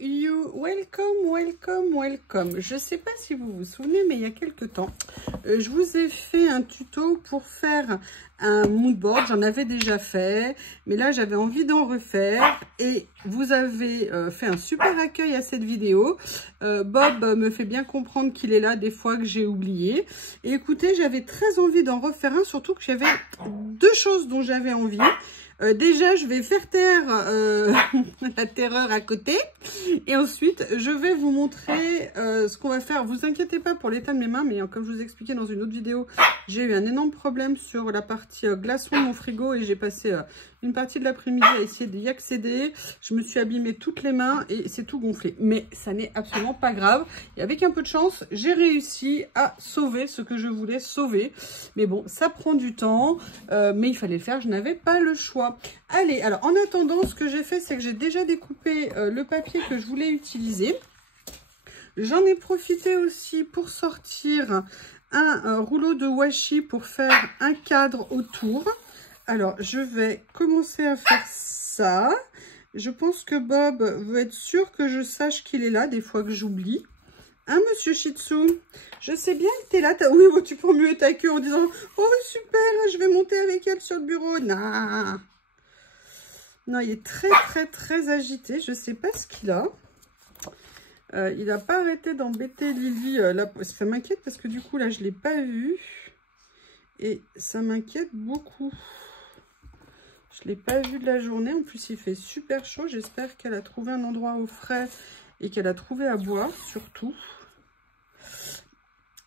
you, welcome. Je sais pas si vous vous souvenez, mais il y a quelques temps, je vous ai fait un tuto pour faire un mood board. J'en avais déjà fait, mais là j'avais envie d'en refaire et vous avez fait un super accueil à cette vidéo. Bob me fait bien comprendre qu'il est là des fois que j'ai oublié. Et écoutez, j'avais très envie d'en refaire un, surtout que j'avais deux choses dont j'avais envie. Déjà, je vais faire taire la terreur à côté. Et ensuite, je vais vous montrer ce qu'on va faire. Vous inquiétez pas pour l'état de mes mains, mais comme je vous ai expliqué dans une autre vidéo, j'ai eu un énorme problème sur la partie glaçon de mon frigo et j'ai passé une partie de l'après-midi à essayer d'y accéder. Je me suis abîmé toutes les mains et c'est tout gonflé. Mais ça n'est absolument pas grave. Et avec un peu de chance, j'ai réussi à sauver ce que je voulais sauver. Mais bon, ça prend du temps, mais il fallait le faire. Je n'avais pas le choix. Allez, alors en attendant, ce que j'ai fait, c'est que j'ai déjà découpé le papier que je voulais utiliser. J'en ai profité aussi pour sortir un rouleau de washi pour faire un cadre autour. Alors, je vais commencer à faire ça. Je pense que Bob veut être sûr que je sache qu'il est là, des fois que j'oublie. Hein, monsieur Shih Tzu? Je sais bien que tu es là. Oui, bon, tu peux remuer ta queue en disant « Oh, super, je vais monter avec elle sur le bureau. » Non. Non, il est très agité. Je ne sais pas ce qu'il a. Il n'a pas arrêté d'embêter Lily. Là, ça m'inquiète parce que du coup, là, je ne l'ai pas vu. Et ça m'inquiète beaucoup. Je ne l'ai pas vu de la journée. En plus, il fait super chaud. J'espère qu'elle a trouvé un endroit au frais et qu'elle a trouvé à boire, surtout.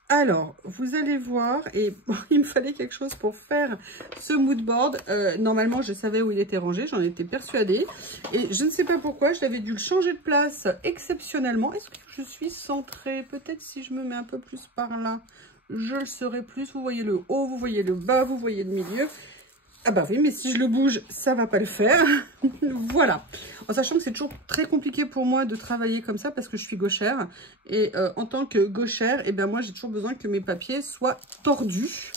Alors, vous allez voir, et bon, il me fallait quelque chose pour faire ce mood board. Normalement, je savais où il était rangé, j'en étais persuadée. Et je ne sais pas pourquoi, j'avais dû le changer de place exceptionnellement. Est-ce que je suis centrée? Peut-être si je me mets un peu plus par là, je le serai plus. Vous voyez le haut, vous voyez le bas, vous voyez le milieu. Ah bah oui, mais si je le bouge, ça va pas le faire. Voilà. En sachant que c'est toujours très compliqué pour moi de travailler comme ça parce que je suis gauchère. Et en tant que gauchère, eh ben moi j'ai toujours besoin que mes papiers soient tordus.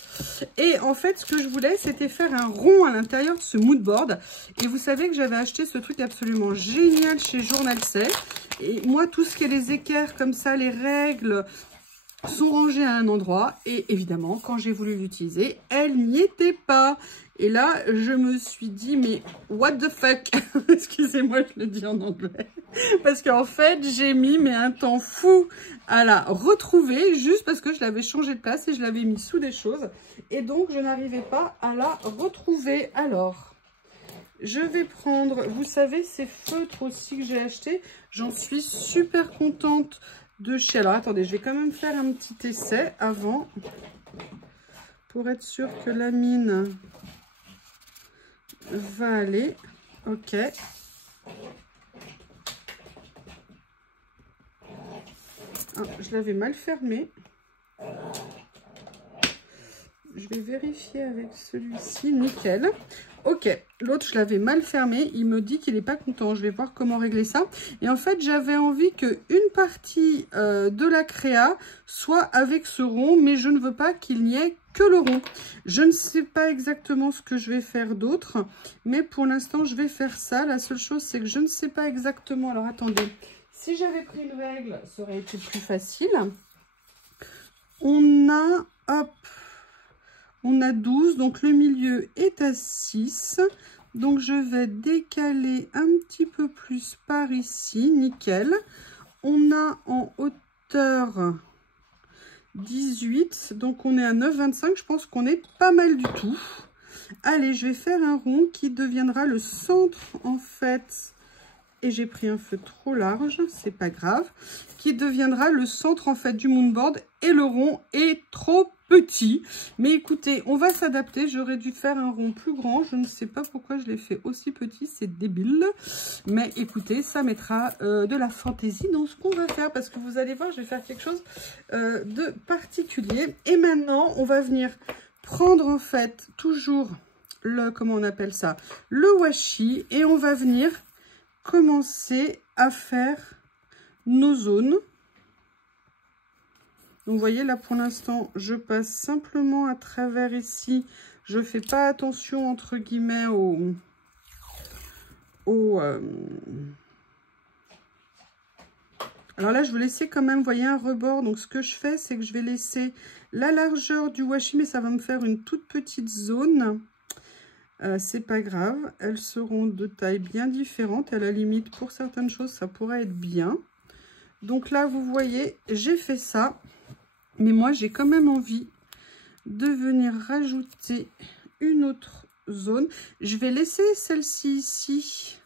Et en fait, ce que je voulais, c'était faire un rond à l'intérieur de ce mood board. Et vous savez que j'avais acheté ce truc absolument génial chez Journal C. Et moi, tout ce qui est les équerres comme ça, les règles sont rangées à un endroit. Et évidemment, quand j'ai voulu l'utiliser, elle n'y était pas. Et là, je me suis dit, mais what the fuck? Excusez-moi, je le dis en anglais. Parce qu'en fait, j'ai mis un temps fou à la retrouver juste parce que je l'avais changé de place et je l'avais mis sous des choses. Et donc, je n'arrivais pas à la retrouver. Alors, je vais prendre, vous savez, ces feutres aussi que j'ai achetés. J'en suis super contente de chez... Alors, attendez, je vais quand même faire un petit essai avant pour être sûre que la mine va aller. Ok. Ah, je l'avais mal fermé. Je vais vérifier avec celui-ci. Nickel. Ok. L'autre, je l'avais mal fermé. Il me dit qu'il n'est pas content. Je vais voir comment régler ça. Et en fait, j'avais envie qu'une partie de la créa soit avec ce rond, mais je ne veux pas qu'il n'y ait que le rond. Je ne sais pas exactement ce que je vais faire d'autre, mais pour l'instant, je vais faire ça. La seule chose, c'est que je ne sais pas exactement. Alors, attendez. Si j'avais pris une règle, ça aurait été plus facile. On a, hop, on a 12, donc le milieu est à 6. Donc, je vais décaler un petit peu plus par ici. Nickel. On a en hauteur 18, donc on est à 9,25. Je pense qu'on est pas mal du tout. Allez, je vais faire un rond qui deviendra le centre, en fait. Et j'ai pris un feu trop large, c'est pas grave. Qui deviendra le centre, en fait, du moonboard. Et le rond est trop petit. Mais écoutez, on va s'adapter. J'aurais dû faire un rond plus grand. Je ne sais pas pourquoi je l'ai fait aussi petit. C'est débile. Mais écoutez, ça mettra de la fantaisie dans ce qu'on va faire. Parce que vous allez voir, je vais faire quelque chose de particulier. Et maintenant, on va venir prendre, en fait, toujours le, comment on appelle ça, le washi. Et on va venir commencer à faire nos zones. Donc, vous voyez, là, pour l'instant, je passe simplement à travers ici. Je ne fais pas attention, entre guillemets, Alors là, je vais laisser quand même, vous voyez, un rebord. Donc, ce que je fais, c'est que je vais laisser la largeur du washi, mais ça va me faire une toute petite zone. C'est pas grave. Elles seront de taille bien différente. À la limite, pour certaines choses, ça pourrait être bien. Donc là, vous voyez, j'ai fait ça. Mais moi, j'ai quand même envie de venir rajouter une autre zone. Je vais laisser celle-ci ici.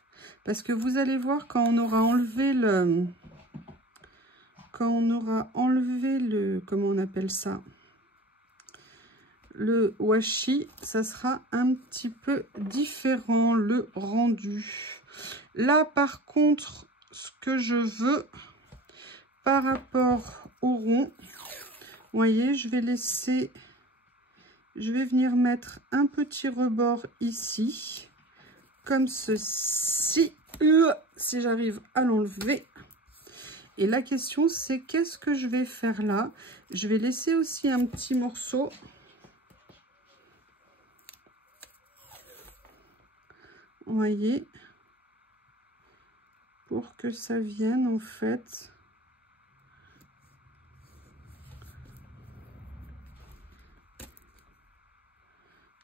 Parce que vous allez voir, quand on aura enlevé le... comment on appelle ça, le washi, ça sera un petit peu différent le rendu. Là par contre, ce que je veux par rapport au rond, vous voyez, je vais venir mettre un petit rebord ici comme ceci, si j'arrive à l'enlever. Et la question, c'est qu'est-ce que je vais faire là? Je vais laisser aussi un petit morceau. Vous voyez, pour que ça vienne en fait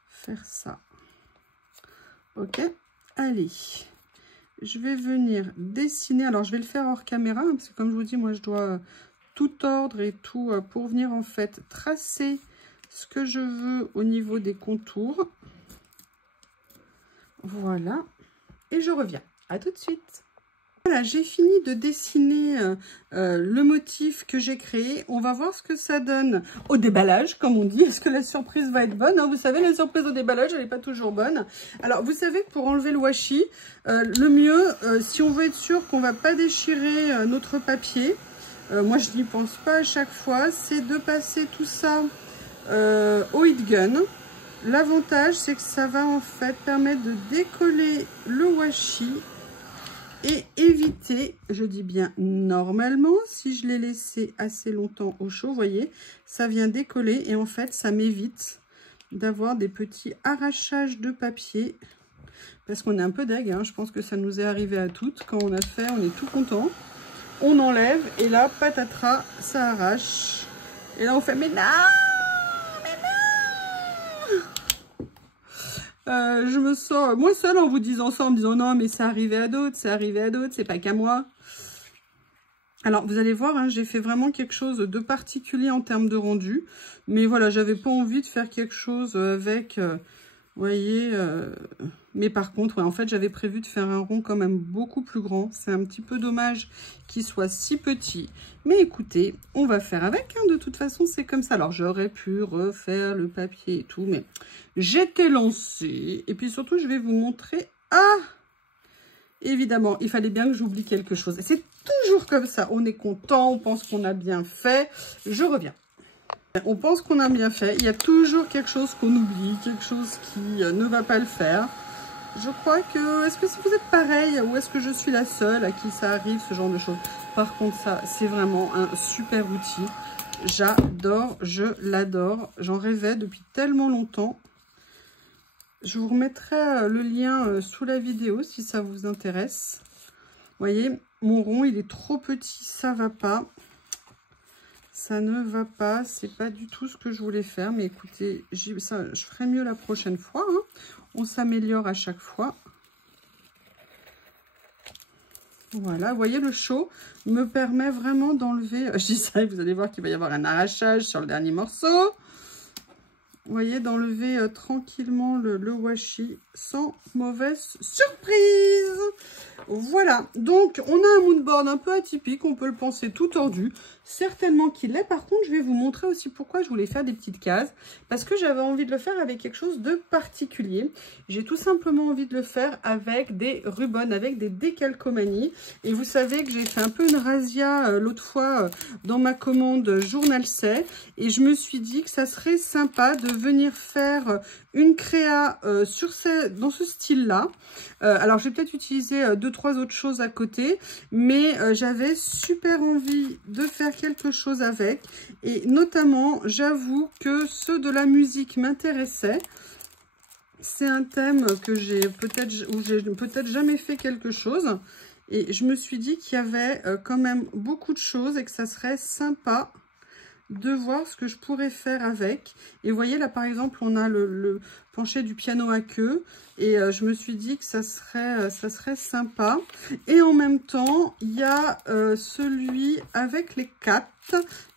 faire ça. Ok, allez. Je vais venir dessiner, alors je vais le faire hors caméra, hein, parce que comme je vous dis, moi je dois tout ordre et tout pour venir en fait tracer ce que je veux au niveau des contours. Voilà, et je reviens, à tout de suite. Voilà, j'ai fini de dessiner le motif que j'ai créé. On va voir ce que ça donne au déballage, comme on dit. Est-ce que la surprise va être bonne, hein? Vous savez, la surprise au déballage, elle n'est pas toujours bonne. Alors, vous savez que pour enlever le washi, le mieux, si on veut être sûr qu'on ne va pas déchirer notre papier, moi je n'y pense pas à chaque fois, c'est de passer tout ça au heat gun. L'avantage, c'est que ça va en fait permettre de décoller le washi et éviter, je dis bien normalement, si je l'ai laissé assez longtemps au chaud, vous voyez, ça vient décoller et en fait, ça m'évite d'avoir des petits arrachages de papier parce qu'on est un peu deg, hein, je pense que ça nous est arrivé à toutes. Quand on a fait, on est tout content, on enlève et là, patatras, ça arrache. Et là, on fait, mais non! Je me sens, moi seule, en vous disant ça, en me disant non, mais c'est arrivé à d'autres, c'est pas qu'à moi. Alors, vous allez voir, hein, j'ai fait vraiment quelque chose de particulier en termes de rendu. Mais voilà, j'avais pas envie de faire quelque chose avec, vous voyez, mais par contre, ouais, en fait, j'avais prévu de faire un rond quand même beaucoup plus grand. C'est un petit peu dommage qu'il soit si petit. Mais écoutez, on va faire avec, hein, de toute façon, c'est comme ça. Alors, j'aurais pu refaire le papier et tout, mais j'étais lancée. Et puis surtout, je vais vous montrer... Ah! Évidemment, il fallait bien que j'oublie quelque chose. C'est toujours comme ça. On est content, on pense qu'on a bien fait. Je reviens. On pense qu'on a bien fait. Il y a toujours quelque chose qu'on oublie, quelque chose qui ne va pas le faire. Je crois que... Est-ce que vous êtes pareil ou est-ce que je suis la seule à qui ça arrive, ce genre de choses? Par contre, ça, c'est vraiment un super outil. J'adore, je l'adore. J'en rêvais depuis tellement longtemps. Je vous remettrai le lien sous la vidéo si ça vous intéresse. Vous voyez, mon rond, il est trop petit, ça va pas. Ça ne va pas, c'est pas du tout ce que je voulais faire. Mais écoutez, ça, je ferai mieux la prochaine fois, hein. On s'améliore à chaque fois. Voilà, vous voyez, le chaud me permet vraiment d'enlever... Je dis ça et vous allez voir qu'il va y avoir un arrachage sur le dernier morceau. Vous voyez, d'enlever tranquillement le washi sans mauvaise surprise. Voilà, donc on a un moodboard un peu atypique, on peut le penser tout tordu. Certainement qu'il l'est. Par contre, je vais vous montrer aussi pourquoi je voulais faire des petites cases. Parce que j'avais envie de le faire avec quelque chose de particulier. J'ai tout simplement envie de le faire avec des rubans, avec des décalcomanies. Et vous savez que j'ai fait un peu une razzia l'autre fois dans ma commande Journal C. Et je me suis dit que ça serait sympa de venir faire une créa dans ce style-là. Alors, je vais peut-être utiliser 2-3 autres choses à côté, mais j'avais super envie de faire quelque chose avec. Et notamment, j'avoue que ceux de la musique m'intéressaient. C'est un thème que j'ai peut-être jamais fait quelque chose. Et je me suis dit qu'il y avait quand même beaucoup de choses et que ça serait sympa de voir ce que je pourrais faire avec. Et vous voyez là par exemple on a le penché du piano à queue et je me suis dit que ça serait sympa. Et en même temps il y a celui avec les 4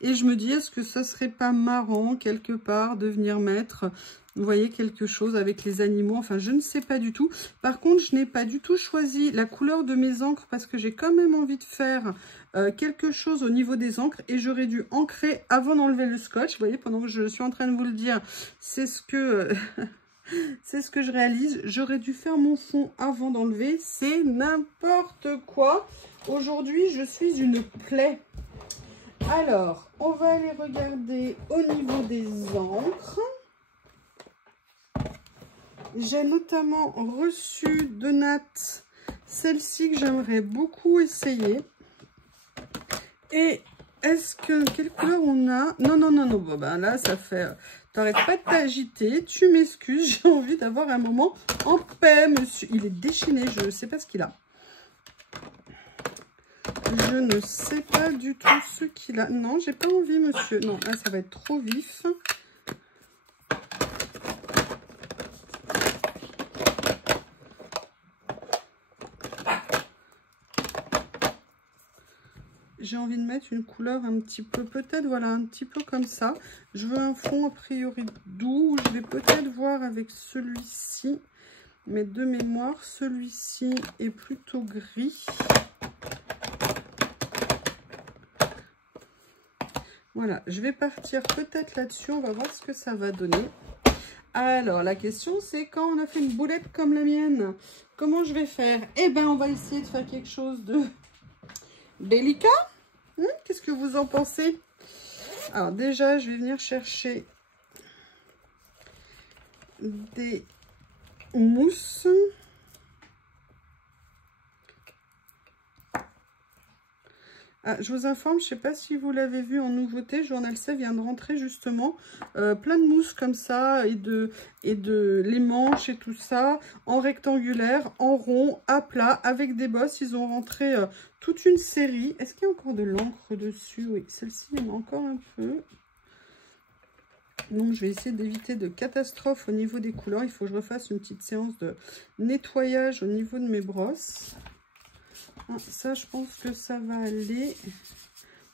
et je me dis est-ce que ça serait pas marrant quelque part de venir mettre, vous voyez, quelque chose avec les animaux. Enfin je ne sais pas du tout. Par contre je n'ai pas du tout choisi la couleur de mes encres parce que j'ai quand même envie de faire quelque chose au niveau des encres et j'aurais dû ancrer avant d'enlever le scotch. Vous voyez, pendant que je suis en train de vous le dire, c'est ce que c'est ce que je réalise. J'aurais dû faire mon fond avant d'enlever. C'est n'importe quoi. Aujourd'hui, je suis une plaie. Alors, on va aller regarder au niveau des encres. J'ai notamment reçu de Nat celle-ci que j'aimerais beaucoup essayer. Et est-ce que... Quelle couleur on a? Non, non, non, non. Bon, ben là, ça fait... T'arrêtes pas de t'agiter. Tu m'excuses. J'ai envie d'avoir un moment en paix, monsieur. Il est déchaîné. Je ne sais pas ce qu'il a. Je ne sais pas du tout ce qu'il a. Non, j'ai pas envie, monsieur. Non, là, ça va être trop vif. J'ai envie de mettre une couleur un petit peu, peut-être, voilà, un petit peu comme ça. Je veux un fond a priori doux. Je vais peut-être voir avec celui-ci. Mais de mémoire, celui-ci est plutôt gris. Voilà, je vais partir peut-être là-dessus. On va voir ce que ça va donner. Alors, la question, c'est quand on a fait une boulette comme la mienne, comment je vais faire? Eh bien, on va essayer de faire quelque chose de délicat. Qu'est-ce que vous en pensez? Alors déjà, je vais venir chercher des mousses. Ah, je vous informe, je ne sais pas si vous l'avez vu en nouveauté, Journal C vient de rentrer justement plein de mousses comme ça et de les manches et tout ça en rectangulaire, en rond, à plat, avec des bosses. Ils ont rentré toute une série. Est-ce qu'il y a encore de l'encre dessus? Oui, celle-ci, il y en a encore un peu. Donc, je vais essayer d'éviter de catastrophe au niveau des couleurs. Il faut que je refasse une petite séance de nettoyage au niveau de mes brosses. Ça, je pense que ça va aller.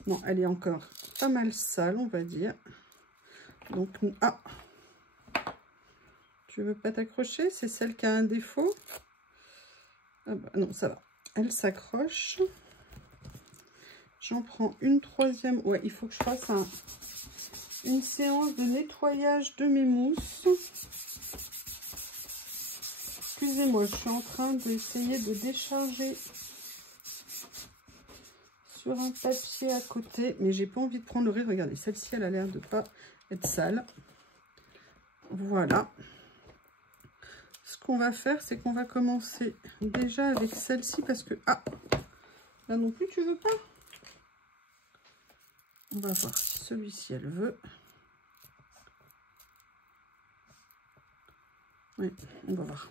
Non, elle est encore pas mal sale, on va dire. Donc, ah, tu veux pas t'accrocher? C'est celle qui a un défaut. Ah bah, non, ça va. Elle s'accroche. J'en prends une troisième. Ouais, il faut que je fasse une séance de nettoyage de mes mousses. Excusez-moi, je suis en train d'essayer de décharger sur un papier à côté, mais j'ai pas envie de prendre le risque. Regardez, celle-ci, elle a l'air de pas être sale. Voilà. Ce qu'on va faire, c'est qu'on va commencer déjà avec celle-ci parce que... Ah, là non plus, tu veux pas? On va voir si celui-ci, elle veut. Oui, on va voir.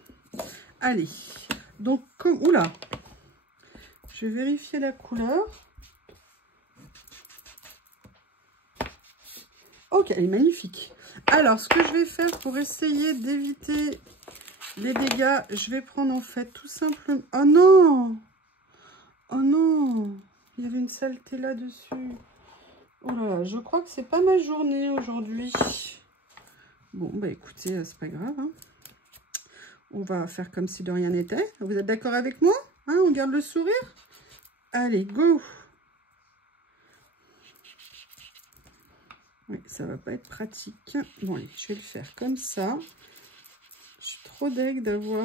Allez. Donc, comme... Oula! Je vais vérifier la couleur. Ok, elle est magnifique. Alors, ce que je vais faire pour essayer d'éviter les dégâts, je vais prendre en fait tout simplement... Oh non! Oh non! Il y avait une saleté là-dessus. Oh là, je crois que c'est pas ma journée aujourd'hui. Bon, bah écoutez, c'est pas grave. Hein. On va faire comme si de rien n'était. Vous êtes d'accord avec moi? Hein, on garde le sourire? Allez, go! Oui, ça va pas être pratique. Bon, allez, je vais le faire comme ça. Je suis trop deg d'avoir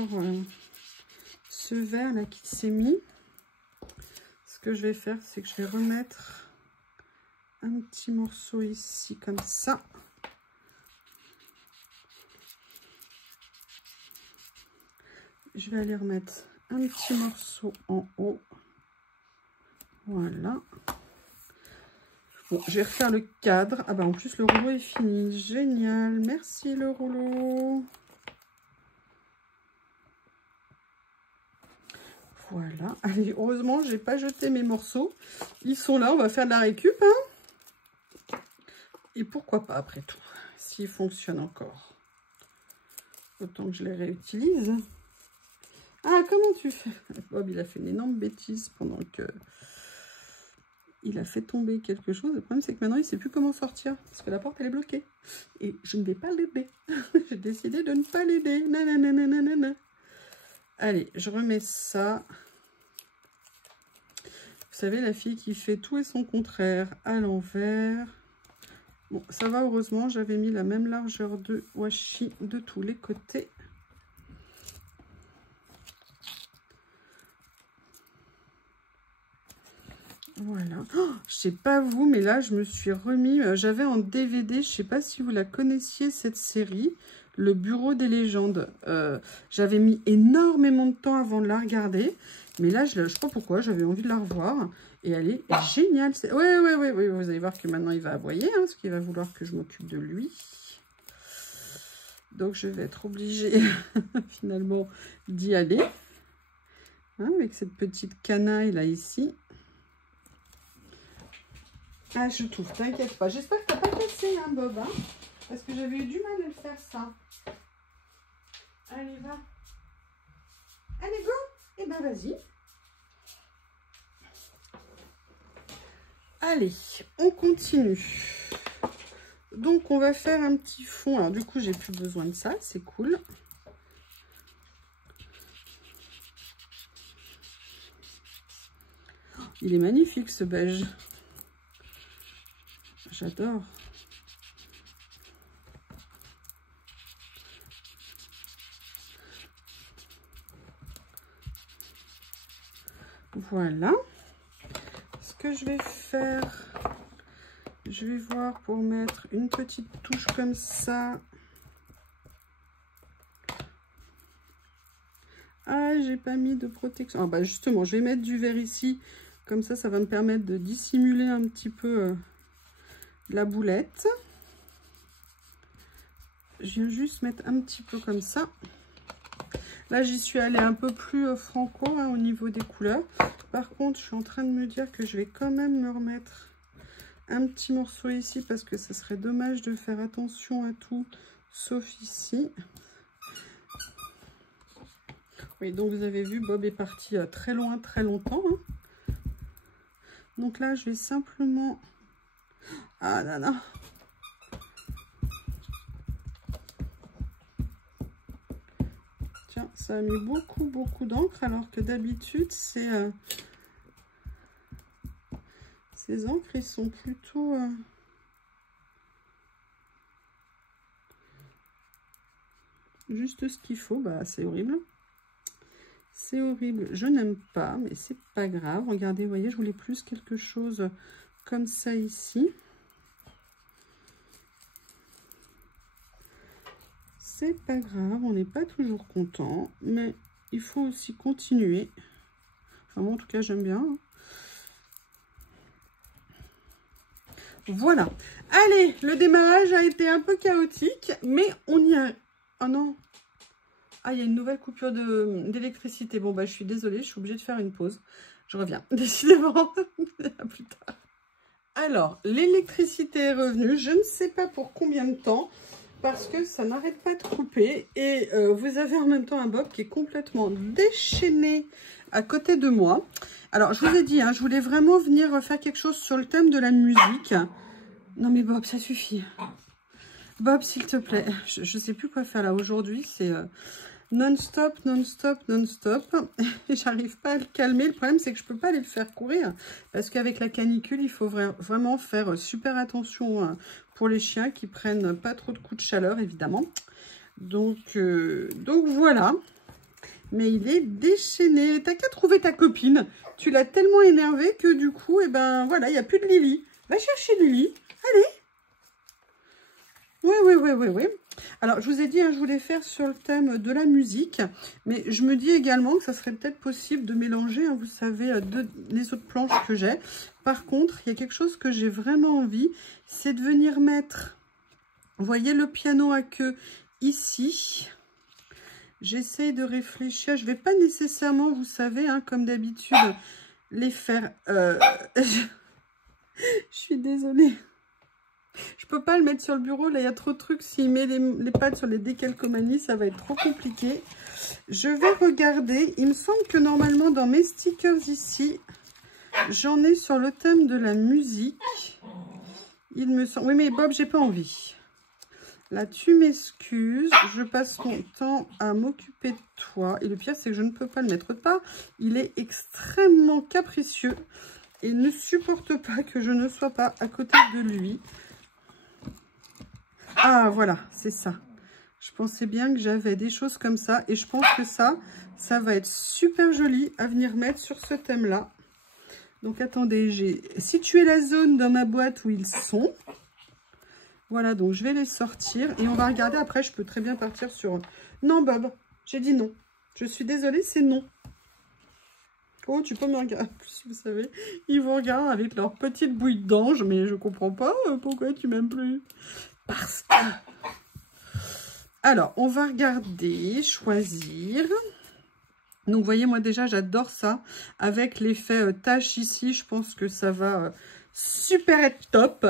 ce vert là qui s'est mis. Ce que je vais faire, c'est que je vais remettre un petit morceau ici comme ça. Je vais aller remettre un petit morceau en haut. Voilà. Bon, je vais refaire le cadre. Ah bah en plus le rouleau est fini. Génial. Merci le rouleau. Voilà. Allez, heureusement, j'ai pas jeté mes morceaux. Ils sont là, on va faire de la récup. Hein. Et pourquoi pas, après tout, s'ils fonctionnent encore. Autant que je les réutilise. Ah, comment tu fais? Bob, il a fait une énorme bêtise pendant que... Il a fait tomber quelque chose. Le problème, c'est que maintenant, il ne sait plus comment sortir. Parce que la porte, elle est bloquée. Et je ne vais pas l'aider. J'ai décidé de ne pas l'aider. Nanana. Allez, je remets ça. Vous savez, la fille qui fait tout et son contraire à l'envers. Bon, ça va, heureusement. J'avais mis la même largeur de washi de tous les côtés. Voilà. Oh, je sais pas vous, mais là, je me suis remis... J'avais en DVD, je sais pas si vous la connaissiez, cette série, Le Bureau des légendes. J'avais mis énormément de temps avant de la regarder. Mais là, je sais pas pourquoi, j'avais envie de la revoir. Et elle est géniale. Oui, vous allez voir que maintenant, il va aboyer, hein, parce qu'il va vouloir que je m'occupe de lui. Donc, je vais être obligée, finalement, d'y aller. Hein, avec cette petite canaille, là, ici. Ah, je t'ouvre, t'inquiète pas. J'espère que t'as pas cassé, hein, Bob, hein, parce que j'avais eu du mal à le faire, ça. Allez, va. Allez, go. Eh ben, vas-y. Allez, on continue. Donc, on va faire un petit fond. Alors, du coup, j'ai plus besoin de ça. C'est cool. Il est magnifique, ce beige. J'adore. Voilà. Ce que je vais faire, je vais voir pour mettre une petite touche comme ça. Ah, j'ai pas mis de protection. Ah bah justement, je vais mettre du verre ici. Comme ça, ça va me permettre de dissimuler un petit peu la boulette. Je viens juste mettre un petit peu comme ça. Là, j'y suis allée un peu plus franco, hein, au niveau des couleurs. Par contre, je suis en train de me dire que je vais quand même me remettre un petit morceau ici parce que ce serait dommage de faire attention à tout, sauf ici. Oui, donc vous avez vu, Bob est parti très loin, très longtemps. Hein. Donc là, je vais simplement... Ah là là. Tiens, ça a mis beaucoup d'encre, alors que d'habitude, c'est... Ces encres, ils sont plutôt... juste ce qu'il faut. Bah, c'est horrible. C'est horrible. Je n'aime pas, mais c'est pas grave. Regardez, vous voyez, je voulais plus quelque chose comme ça ici. C'est pas grave, on n'est pas toujours content, mais il faut aussi continuer. Enfin, moi, en tout cas, j'aime bien. Voilà. Allez, le démarrage a été un peu chaotique, mais on y a... Oh non. Ah, il y a une nouvelle coupure d'électricité. Bon, bah, je suis désolée, je suis obligée de faire une pause. Je reviens, décidément. À plus tard. Alors, l'électricité est revenue. Je ne sais pas pour combien de temps, parce que ça n'arrête pas de couper. Et vous avez en même temps un Bob qui est complètement déchaîné à côté de moi. Alors, je vous ai dit, hein, je voulais vraiment venir faire quelque chose sur le thème de la musique. Non, mais Bob, ça suffit. Bob, s'il te plaît. Je ne sais plus quoi faire là. Aujourd'hui, c'est non-stop. Et j'arrive pas à le calmer. Le problème, c'est que je peux pas aller le faire courir. Parce qu'avec la canicule, il faut vraiment faire super attention pour les chiens qui prennent pas trop de coups de chaleur, évidemment. Donc voilà. Mais il est déchaîné. T'as qu'à trouver ta copine. Tu l'as tellement énervé que du coup, eh ben voilà, il n'y a plus de Lily. Va chercher Lily. Allez. Oui. Alors, je vous ai dit, hein, je voulais faire sur le thème de la musique. Mais je me dis également que ça serait peut-être possible de mélanger, hein, vous savez, les autres planches que j'ai. Par contre, il y a quelque chose que j'ai vraiment envie. C'est de venir mettre, vous voyez, le piano à queue ici. J'essaye de réfléchir. Je ne vais pas nécessairement, vous savez, hein, comme d'habitude, les faire... Je suis désolée. Je peux pas le mettre sur le bureau. Là, il y a trop de trucs. S'il met les pattes sur les décalcomanies, ça va être trop compliqué. Je vais regarder. Il me semble que normalement, dans mes stickers ici, j'en ai sur le thème de la musique. Il me semble... Oui, mais Bob, j'ai pas envie. Là, tu m'excuses. Je passe mon temps à m'occuper de toi. Et le pire, c'est que je ne peux pas le mettre autre part. Il est extrêmement capricieux. Et ne supporte pas que je ne sois pas à côté de lui. Ah, voilà, c'est ça. Je pensais bien que j'avais des choses comme ça. Et je pense que ça va être super joli à venir mettre sur ce thème-là. Donc, attendez, j'ai situé la zone dans ma boîte où ils sont. Voilà, donc je vais les sortir. Et on va regarder après. Je peux très bien partir sur... Non, Bob, j'ai dit non. Je suis désolée, c'est non. Oh, tu peux me regarder. Vous savez, ils vous regardent avec leur petite bouille d'ange. Mais je comprends pas pourquoi tu m'aimes plus. Parce que... Alors, on va regarder, choisir. Donc, vous voyez, moi déjà, j'adore ça. Avec l'effet tache ici, je pense que ça va super être top.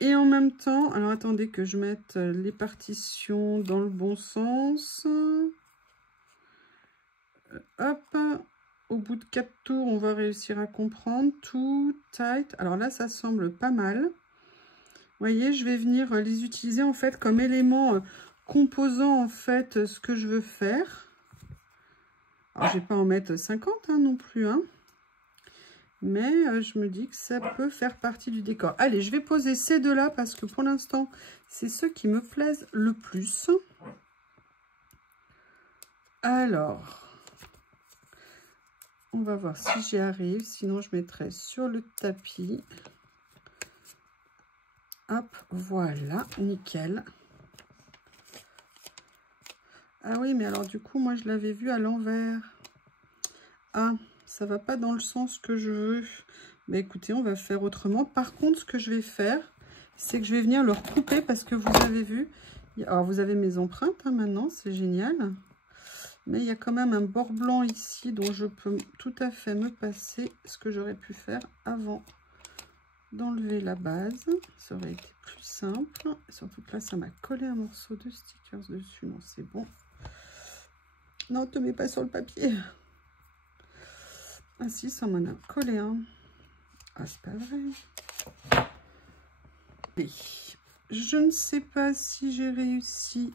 Et en même temps, alors attendez que je mette les partitions dans le bon sens. Hop, au bout de 4 tours, on va réussir à comprendre. Tout tight. Alors là, ça semble pas mal. Vous voyez, je vais venir les utiliser en fait comme éléments composant en fait ce que je veux faire. Alors, je vais pas en mettre 50 hein, non plus. Hein. Mais je me dis que ça peut faire partie du décor. Allez, je vais poser ces deux-là parce que pour l'instant, c'est ceux qui me plaisent le plus. Alors, on va voir si j'y arrive. Sinon, je mettrai sur le tapis. Hop, voilà, nickel. Ah oui, mais alors du coup, moi, je l'avais vu à l'envers. Ah, ça va pas dans le sens que je veux. Mais écoutez, on va faire autrement. Par contre, ce que je vais faire, c'est que je vais venir le recouper parce que vous avez vu. Alors, vous avez mes empreintes hein, maintenant, c'est génial. Mais il y a quand même un bord blanc ici dont je peux tout à fait me passer ce que j'aurais pu faire avant d'enlever la base. Ça aurait été plus simple. Surtout que là, ça m'a collé un morceau de stickers dessus. Non, c'est bon. Non, ne te mets pas sur le papier. Ah si, ça m'en a collé un. Ah, c'est pas vrai. Et je ne sais pas si j'ai réussi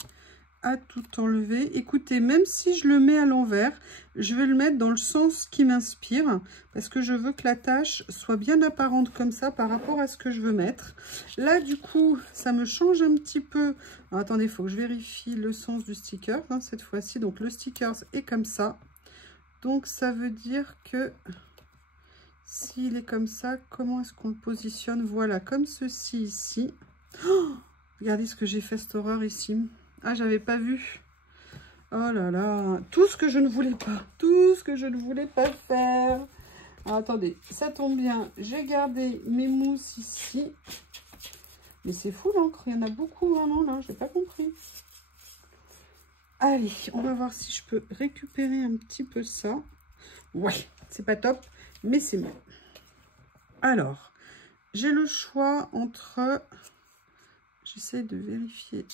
à tout enlever. Écoutez, même si je le mets à l'envers, je vais le mettre dans le sens qui m'inspire parce que je veux que la tâche soit bien apparente comme ça par rapport à ce que je veux mettre. Là, du coup, ça me change un petit peu. Alors, attendez, il faut que je vérifie le sens du sticker hein, cette fois-ci. Donc, le sticker est comme ça. Donc, ça veut dire que s'il est comme ça, comment est-ce qu'on le positionne? Voilà, comme ceci ici. Oh, regardez ce que j'ai fait, cette horreur ici. Ah, j'avais pas vu. Oh là là. Tout ce que je ne voulais pas. Tout ce que je ne voulais pas faire. Alors, attendez, ça tombe bien. J'ai gardé mes mousses ici. Mais c'est fou l'encre. Il y en a beaucoup vraiment là. J'ai pas compris. Allez, on va voir si je peux récupérer un petit peu ça. Ouais, c'est pas top, mais c'est mieux. Alors, j'ai le choix entre... J'essaie de vérifier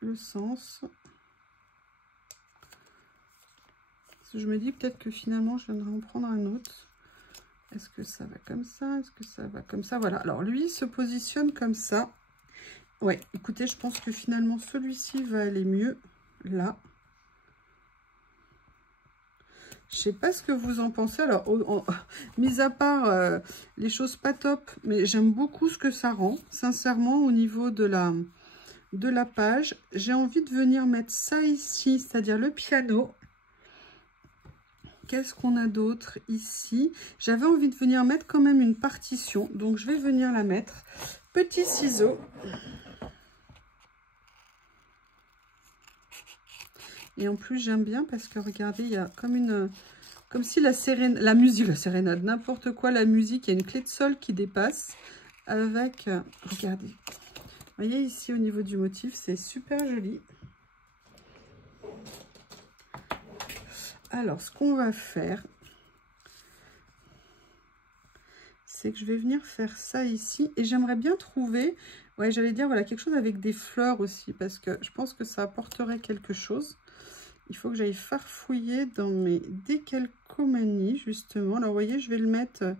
le sens. Parce que je me dis peut-être que finalement, je viendrai en prendre un autre. Est-ce que ça va comme ça? Est-ce que ça va comme ça? Voilà. Alors, lui, il se positionne comme ça. Ouais, écoutez, je pense que finalement, celui-ci va aller mieux là. Je sais pas ce que vous en pensez. Alors, mis à part les choses pas top, mais j'aime beaucoup ce que ça rend. Sincèrement, au niveau de la page, j'ai envie de venir mettre ça ici, c'est-à-dire le piano. Qu'est-ce qu'on a d'autre ici? J'avais envie de venir mettre quand même une partition, donc je vais venir la mettre. Petit ciseau. Et en plus, j'aime bien parce que regardez, il y a comme une... Comme si la sérénade, n'importe quoi, la musique, il y a une clé de sol qui dépasse avec... regardez. Vous voyez ici au niveau du motif, c'est super joli. Alors, ce qu'on va faire, c'est que je vais venir faire ça ici. Et j'aimerais bien trouver, ouais, j'allais dire, voilà, quelque chose avec des fleurs aussi, parce que je pense que ça apporterait quelque chose. Il faut que j'aille farfouiller dans mes décalcomanies, justement. Alors, vous voyez, je vais le mettre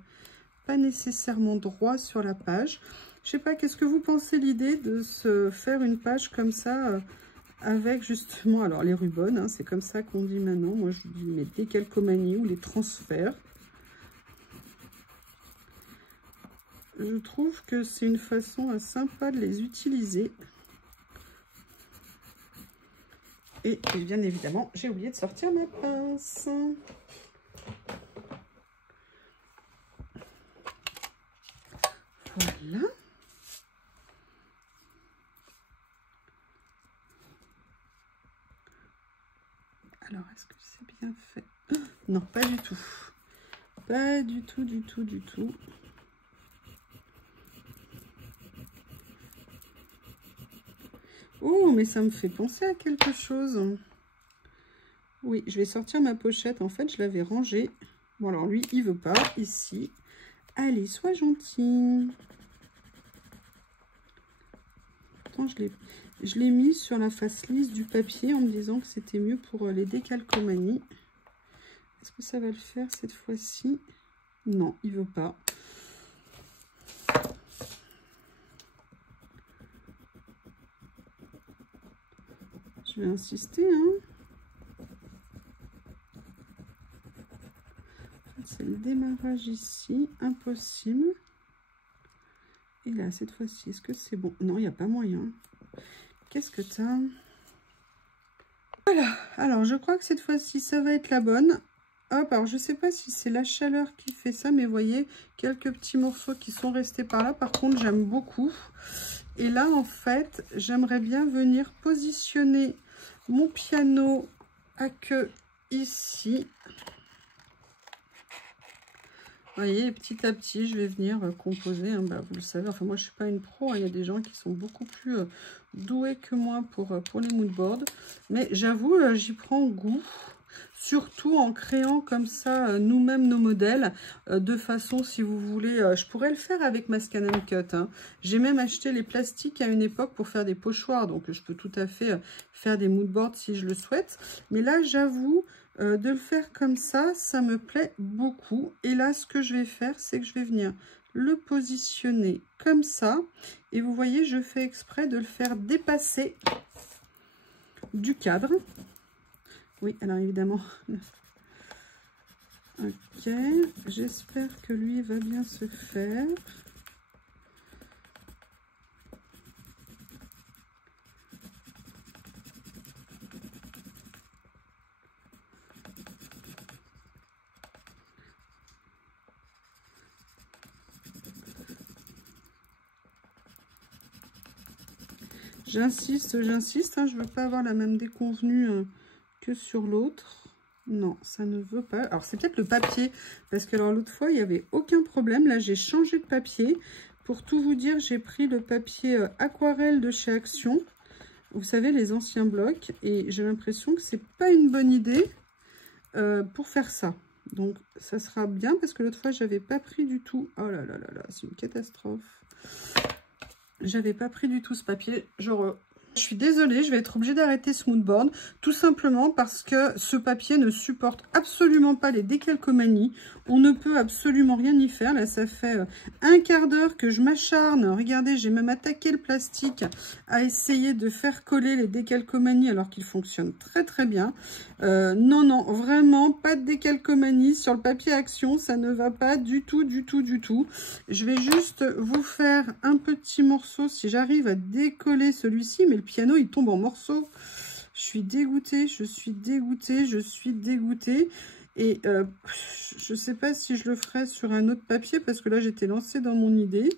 pas nécessairement droit sur la page. Je sais pas, qu'est-ce que vous pensez l'idée de se faire une page comme ça avec justement, alors les rubans, hein, c'est comme ça qu'on dit maintenant. Moi, je dis mes décalcomanies ou les transferts. Je trouve que c'est une façon sympa de les utiliser. Et bien évidemment, j'ai oublié de sortir ma pince. Voilà. Alors, est-ce que c'est bien fait? Non, pas du tout. Pas du tout, du tout, du tout. Oh, mais ça me fait penser à quelque chose. Oui, je vais sortir ma pochette. En fait, je l'avais rangée. Bon, alors lui, il veut pas. Ici. Allez, sois gentil. Attends, je l'ai mis sur la face lisse du papier en me disant que c'était mieux pour les décalcomanies. Est-ce que ça va le faire cette fois-ci? Non, il veut pas. Je vais insister, hein. C'est le démarrage ici, impossible. Et là, cette fois-ci, est-ce que c'est bon? Non, il n'y a pas moyen. Qu'est-ce que tu as? Voilà, alors je crois que cette fois-ci, ça va être la bonne. Hop, alors je ne sais pas si c'est la chaleur qui fait ça, mais vous voyez, quelques petits morceaux qui sont restés par là. Par contre, j'aime beaucoup. Et là, en fait, j'aimerais bien venir positionner mon piano à queue ici. Vous voyez, petit à petit, je vais venir composer. Hein, bah, vous le savez, enfin moi, je ne suis pas une pro. Hein, il y a des gens qui sont beaucoup plus doués que moi pour les moodboards. Mais j'avoue, j'y prends goût. Surtout en créant comme ça nous-mêmes nos modèles. De façon, si vous voulez, je pourrais le faire avec ma Scan & Cut. Hein. J'ai même acheté les plastiques à une époque pour faire des pochoirs. Donc, je peux tout à fait faire des moodboards si je le souhaite. Mais là, j'avoue... de le faire comme ça, ça me plaît beaucoup. Et là, ce que je vais faire, c'est que je vais venir le positionner comme ça. Et vous voyez, je fais exprès de le faire dépasser du cadre. Oui, alors évidemment. Ok, j'espère que lui va bien se faire. J'insiste, hein, je ne veux pas avoir la même déconvenue que sur l'autre. Non, ça ne veut pas. Alors, c'est peut-être le papier, parce que l'autre fois, il n'y avait aucun problème. Là, j'ai changé de papier. Pour tout vous dire, j'ai pris le papier aquarelle de chez Action. Vous savez, les anciens blocs. Et j'ai l'impression que c'est pas une bonne idée pour faire ça. Donc, ça sera bien, parce que l'autre fois, j'avais pas pris du tout. Oh là là là là, c'est une catastrophe. J'avais pas pris du tout ce papier. Je suis désolée, je vais être obligée d'arrêter ce moodboard. Tout simplement parce que ce papier ne supporte absolument pas les décalcomanies. On ne peut absolument rien y faire. Là, ça fait un quart d'heure que je m'acharne. Regardez, j'ai même attaqué le plastique à essayer de faire coller les décalcomanies alors qu'ils fonctionnent très très bien. Non, non, vraiment pas de décalcomanie sur le papier Action. Ça ne va pas du tout, du tout, du tout. Je vais juste vous faire un petit morceau si j'arrive à décoller celui-ci. Mais le piano, il tombe en morceaux. Je suis dégoûtée, je suis dégoûtée, je suis dégoûtée. Et je ne sais pas si je le ferai sur un autre papier parce que là, j'étais lancée dans mon idée.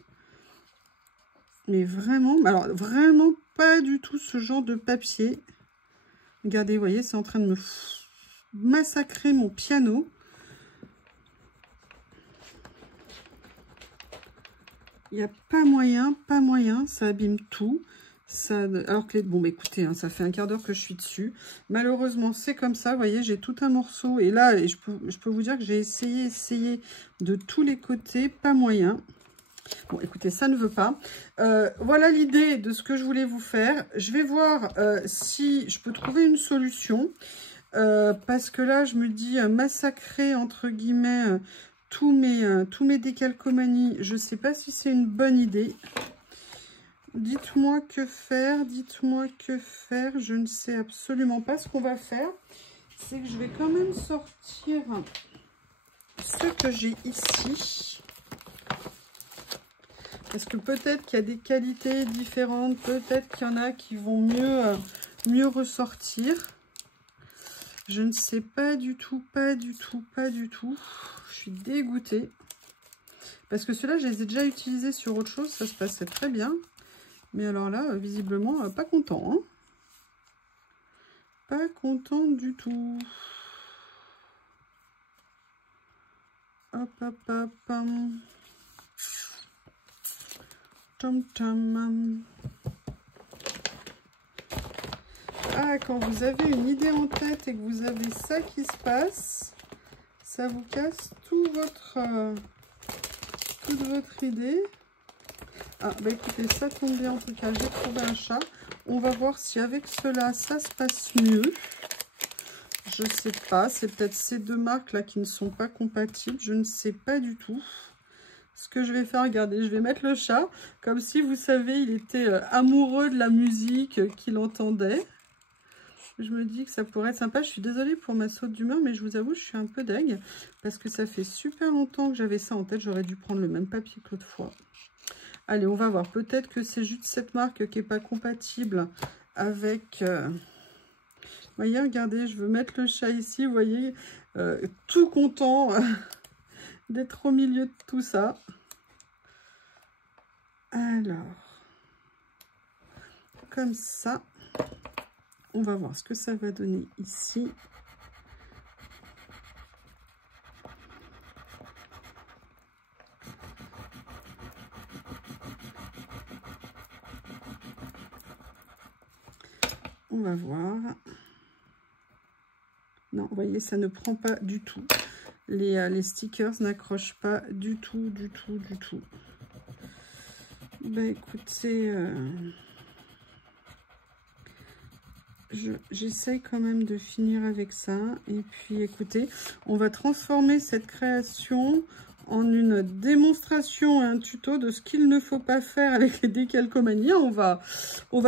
Mais vraiment, alors vraiment pas du tout ce genre de papier. Regardez, vous voyez, c'est en train de me massacrer mon piano. Il n'y a pas moyen, ça abîme tout. Ça, alors que bon, bah, écoutez, hein, ça fait un quart d'heure que je suis dessus. Malheureusement, c'est comme ça. Vous voyez, j'ai tout un morceau. Et là, je peux vous dire que j'ai essayé de tous les côtés. Pas moyen. Bon, écoutez, ça ne veut pas. Voilà l'idée de ce que je voulais vous faire. Je vais voir si je peux trouver une solution. Parce que là, je me dis massacrer, entre guillemets, tous mes décalcomanies. Je ne sais pas si c'est une bonne idée. Dites-moi que faire, dites-moi que faire. Je ne sais absolument pas. Ce qu'on va faire, c'est que je vais quand même sortir ce que j'ai ici. Parce que peut-être qu'il y a des qualités différentes. Peut-être qu'il y en a qui vont mieux ressortir. Je ne sais pas du tout, pas du tout, pas du tout. Je suis dégoûtée. Parce que ceux-là, je les ai déjà utilisés sur autre chose. Ça se passait très bien. Mais alors là, visiblement, pas content. Hein. Pas content du tout. Hop, hop, hop. Tom, tom. Ah, quand vous avez une idée en tête et que vous avez ça qui se passe, ça vous casse toute votre idée. Ah, bah écoutez, ça tombe bien, en tout cas, j'ai trouvé un chat. On va voir si avec cela, ça se passe mieux. Je ne sais pas, c'est peut-être ces deux marques-là qui ne sont pas compatibles. Je ne sais pas du tout. Ce que je vais faire, regardez, je vais mettre le chat. Comme si, vous savez, il était amoureux de la musique qu'il entendait. Je me dis que ça pourrait être sympa. Je suis désolée pour ma saute d'humeur, mais je vous avoue, je suis un peu deg. Parce que ça fait super longtemps que j'avais ça en tête. J'aurais dû prendre le même papier que l'autre fois. Allez, on va voir. Peut-être que c'est juste cette marque qui n'est pas compatible avec... Vous voyez, regardez, je veux mettre le chat ici. Vous voyez, tout content d'être au milieu de tout ça. Alors, comme ça, on va voir ce que ça va donner ici. On va voir. Non, vous voyez, ça ne prend pas du tout. Les stickers n'accrochent pas du tout, du tout, du tout. Bah écoutez, j'essaye quand même de finir avec ça. Et puis écoutez, on va transformer cette création en une démonstration et un tuto de ce qu'il ne faut pas faire avec les décalcomanies. On va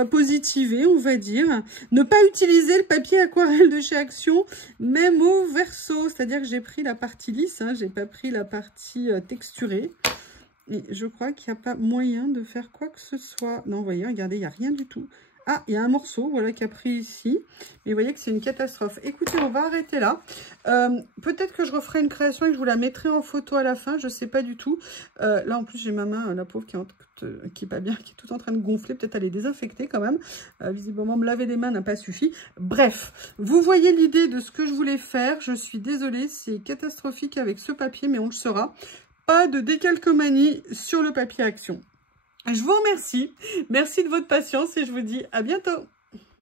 positiver, on va dire. Ne pas utiliser le papier aquarelle de chez Action, même au verso. C'est-à-dire que j'ai pris la partie lisse, hein, j'ai pas pris la partie texturée. Et je crois qu'il n'y a pas moyen de faire quoi que ce soit. Non, vous voyez, regardez, il n'y a rien du tout. Ah, il y a un morceau, voilà, qui a pris ici. Mais vous voyez que c'est une catastrophe. Écoutez, on va arrêter là. Peut-être que je referai une création et que je vous la mettrai en photo à la fin. Je ne sais pas du tout. Là, en plus, j'ai ma main, la pauvre, qui est pas bien, qui est tout en train de gonfler. Peut-être aller désinfecter quand même. Visiblement, me laver les mains n'a pas suffi. Bref, vous voyez l'idée de ce que je voulais faire. Je suis désolée, c'est catastrophique avec ce papier, mais on le saura. Pas de décalcomanie sur le papier Action. Je vous remercie. Merci de votre patience et je vous dis à bientôt.